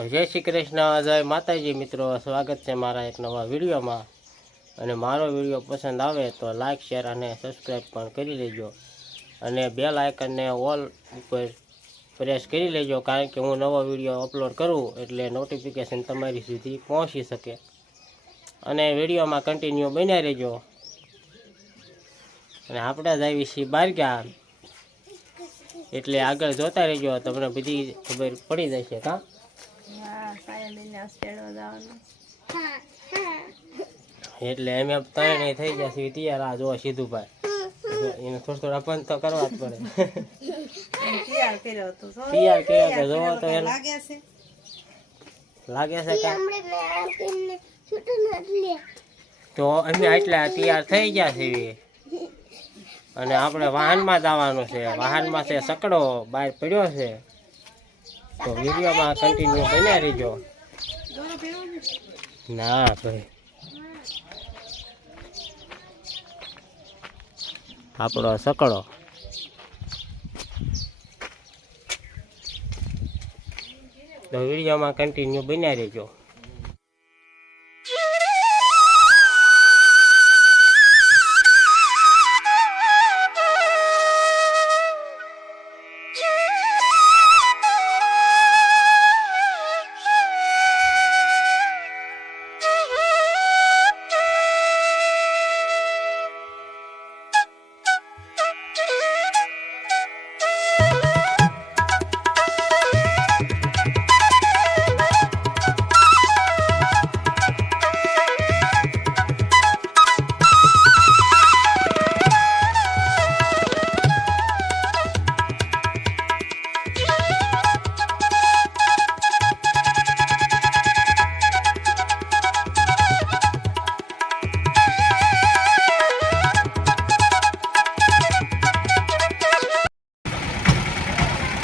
તો જય શ્રી કૃષ્ણ, જય માતાજી મિત્રો, સ્વાગત છે મારા એક નવા વિડીયોમાં। અને મારો વિડીયો પસંદ આવે તો લાઈક શેર અને સબસ્ક્રાઈબ પણ કરી લેજો અને બેલ આઇકનને ઓલ ઉપર પ્રેસ કરી લેજો, કારણ કે હું નવો વિડીયો અપલોડ કરું એટલે નોટિફિકેશન તમારી સુધી પહોંચી શકે। અને વિડીયોમાં કન્ટિન્યુ બન્યા રહેજો। અને આપણે જ આવી છીએ બારગામ, એટલે આગળ જોતા રહેજો, તમને બધી ખબર પડી જશે। કાં એટલે અમે ત્રણે થઈ ગયા છીએ તૈયાર। આ જો સીધુભાઈ એને થોડા ફોન તો કરવા જ પડે। તૈયાર કર્યો તો જોવો તો લાગે છે તો અમે આટલા તૈયાર થઈ ગયા છીએ અને આપણે વાહનમાં જવાનું છે। વાહનમાં છે સકડો બહાર પડ્યો છે, તો વિડીયોમાં કન્ટિન્યુ બન્યા રહીજો। ના ભાઈ, આપણો સકડો તો વિડીયોમાં કન્ટિન્યુ બન્યા રહેજો।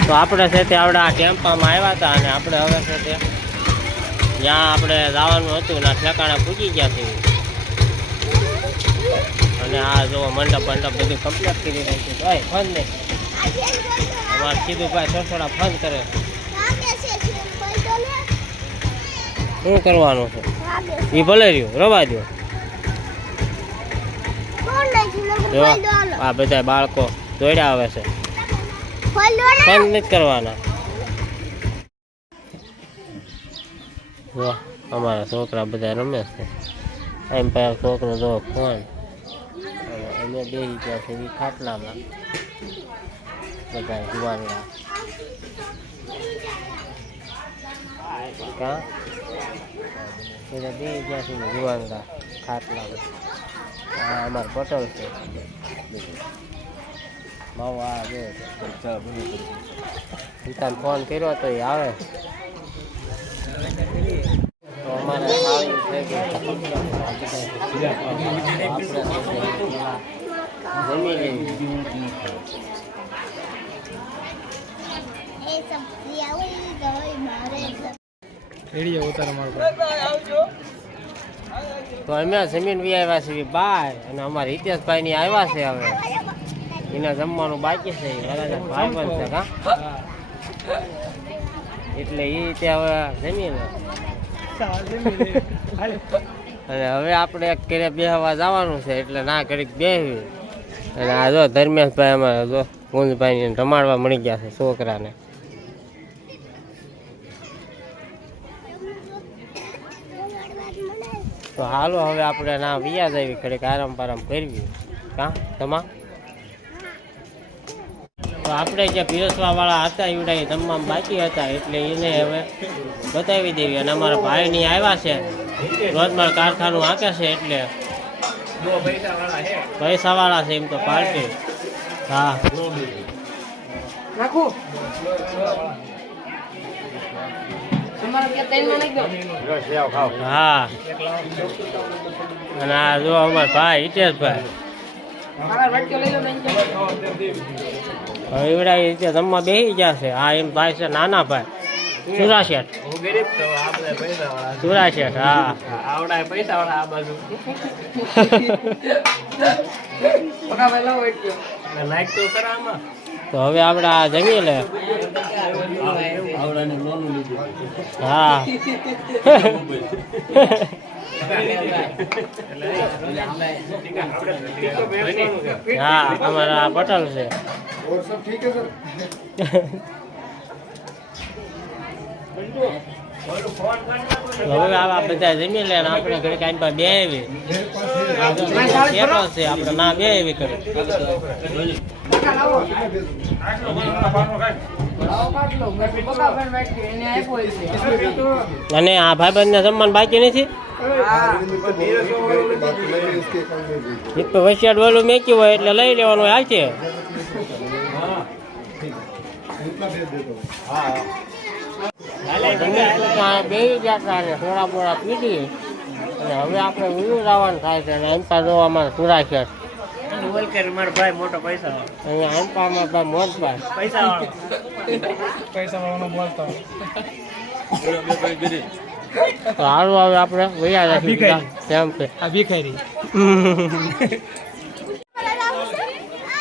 તો આપણે છે તે આવડા કેમ્પમાં આવ્યા હતા અને આપણે હવે છે તે જ્યાં આપણે જવાનું હતું ના ઠેકાણા પૂજી ગયા છીએ। અને આ જો મંડપ બધું કમ્પ્લીટ કરી રહ્યું છે। ભાઈ ફોન ને અમારે સીધુભાઈ થોડા ફોન કરે, શું કરવાનું છે એ ભલે રહ્યું, રવા દો। આ બધા બાળકો દોડ્યા આવે છે, ફોન નથી કરવાના। જો અમારા છોકરા બધા રમે છે, એમ પાસે છોકરો જો ફોન, અમે બેસી ગયા છે એ ખાટલામાં બધા જુવાનડા। કાં બધા બેસી ગયા છે જુવાનડા ખાટલામાં। આ અમારું પટલ છે માવો। આ જો પિતાને ફોન કર્યો તો એ આવે તો અમારે તો અમે જમીન બી આવ્યા છીએ બાય, અને અમારા હિતેશભાઈ ની આવ્યા છે હવે એના જમવાનું બાકી છે, ભાઈ પણ છે કા, એટલે એ ત્યાં હવે જમીને અને હવે આપણે એક ઘરે બેસવા જવાનું છે, એટલે ના ઘડીક બેસવી। અને આ જો ધર્મેશભાઈ અમારે જો ગુંજભાઈને રમાડવા મળી ગયા છે છોકરાને। તો હાલો હવે આપણે ના વ્યાજ આવી ઘડીક આરામ કરવી કાં તમા। તો આપણે જે પીરસવા વાળા હતા એવડા તમામ બાકી હતા, એટલે એને હવે બતાવી દેવી। અને અમારા ભાઈની આવ્યા છે, રોજમાર કારખાનું આંકે છે, એટલે પૈસા વાળા છે એમ તો પાર્ટી। હા હા, અને આ જો અમારા ભાઈ હિતેશભાઈ એવડા રીતે જમવા બેસી ગયા છે। આ એમ ભાઈ છે નાના ભાઈ સુરાશેઠ, સુરાશેઠ હા આવડા પૈસા વાળા આ બાજુ લાઈક તો કરામાં। તો હવે આપણે આ જમી લે હા હા અમારા પટેલ છે और सब ठीक है सर હવે આવા બધા જમી લે ને આપણે ઘરે કાંઈ પર બે આવી છે આપણે ના બે આવી કરે અને આ ભાઈબંધ ને જમવાનું બાકી નથી એક તો વૈશાળ વાળું મેક્યું હોય એટલે લઈ લેવાનું હાલ છે બે ગયા ને થોડા મોડા પીધી અને હવે આપણે વીરું જવાનું થાય છે અને એમપા જોવામાં સુરા છે મારો ભાઈ મોટો પૈસા અહીંયા એમપામાં ભાઈ મોટભાઈ પૈસા વાળાનો બોલતા તો હારું હવે આપણે વૈયા રાખી તેમ છે આ ભીખારી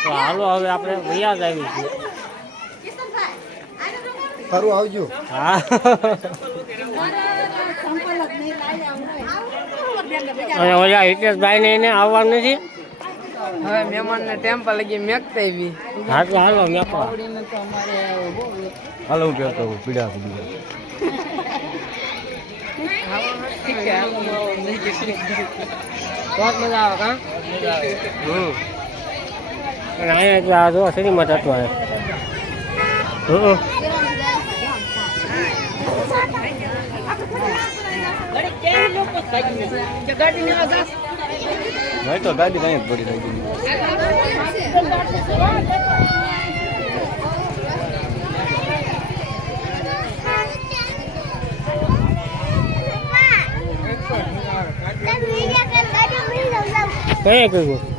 તો હાલો હવે આપણે વૈયા જ આવી છીએ સારું આવજો હા અને ઓલા હિતેશભાઈ ને એને આવવાનું નથી હવે મહેમાન ને ટેમ્પલ લગી મેકતા આવી હા તો હાલો મેકો હાલો હું કહેતો હું પીડા बहुत मजा આવે કા અને અહીંયા જો શ્રીમત હતું નહીં તો ગાડી કઈ પડી રહી કઈ કહ્યું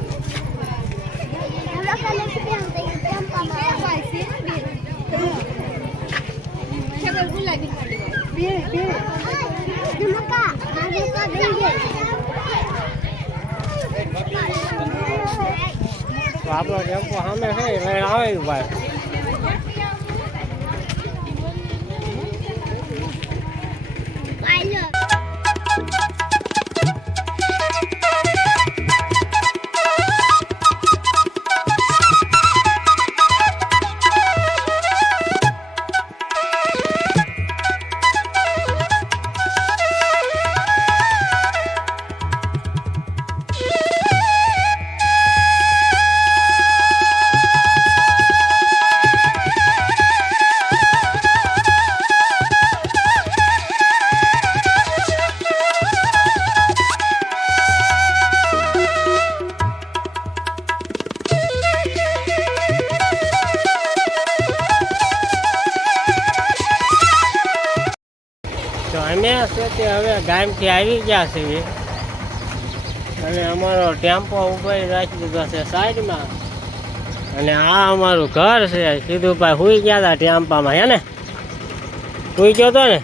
તો આપણો ટેમ્પો સામે છે લઈને આવે ભાઈ તો અમે છે તે હવે ગામથી આવી ગયા છીએ અને અમારો ટેમ્પો ઉપર રાખી દીધો છે સાઈડમાં અને આ અમારું ઘર છે સીધું ભાઈ સુઈ ગયા હતા ટેમ્પામાં હે ને સુઈ ગયો હતો ને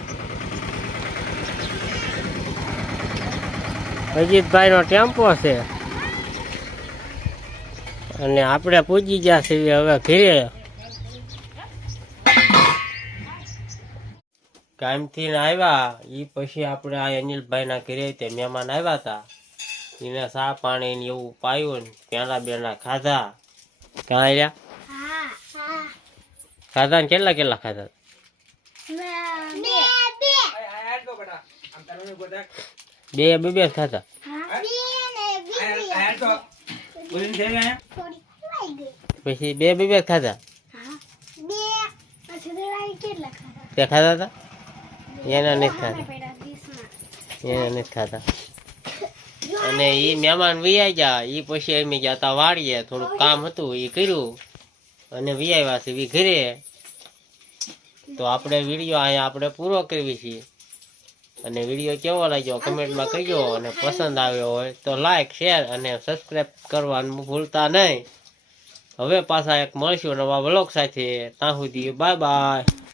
અજીતભાઈનો ટેમ્પો છે અને આપણે પૂજી ગયા છીએ હવે ઘરે કામથી આવ્યા એ પછી આપણે આ અનિલભાઈના ઘરે તે મહેમાન આવ્યા હતા એને ચા પાણી ને એવું પાયું ને પેલા બેના ખાધા કાં રહ્યા ખાધા ને કેટલા કેટલા ખાધા બે બે ખાધા પછી બે ખાધા તે ખાધા હતા એના નથી ખાધા અને એ મહેમાન વિયા ગયા એ પછી અમે ગયા હતા વાડીએ થોડુંક કામ હતું એ કર્યું અને વિયાવ્યા છે એ ઘરે તો આપણે વિડીયો અહીંયા આપણે પૂરો કરવી છીએ અને વિડીયો કેવો લાગ્યો કમેન્ટમાં કહેજો અને પસંદ આવ્યો હોય તો લાઈક શેર અને સબસ્ક્રાઈબ કરવાનું ભૂલતા નહીં હવે પાછા એક મળશું નવા વ્લોગ સાથે ત્યાં સુધી બાય બાય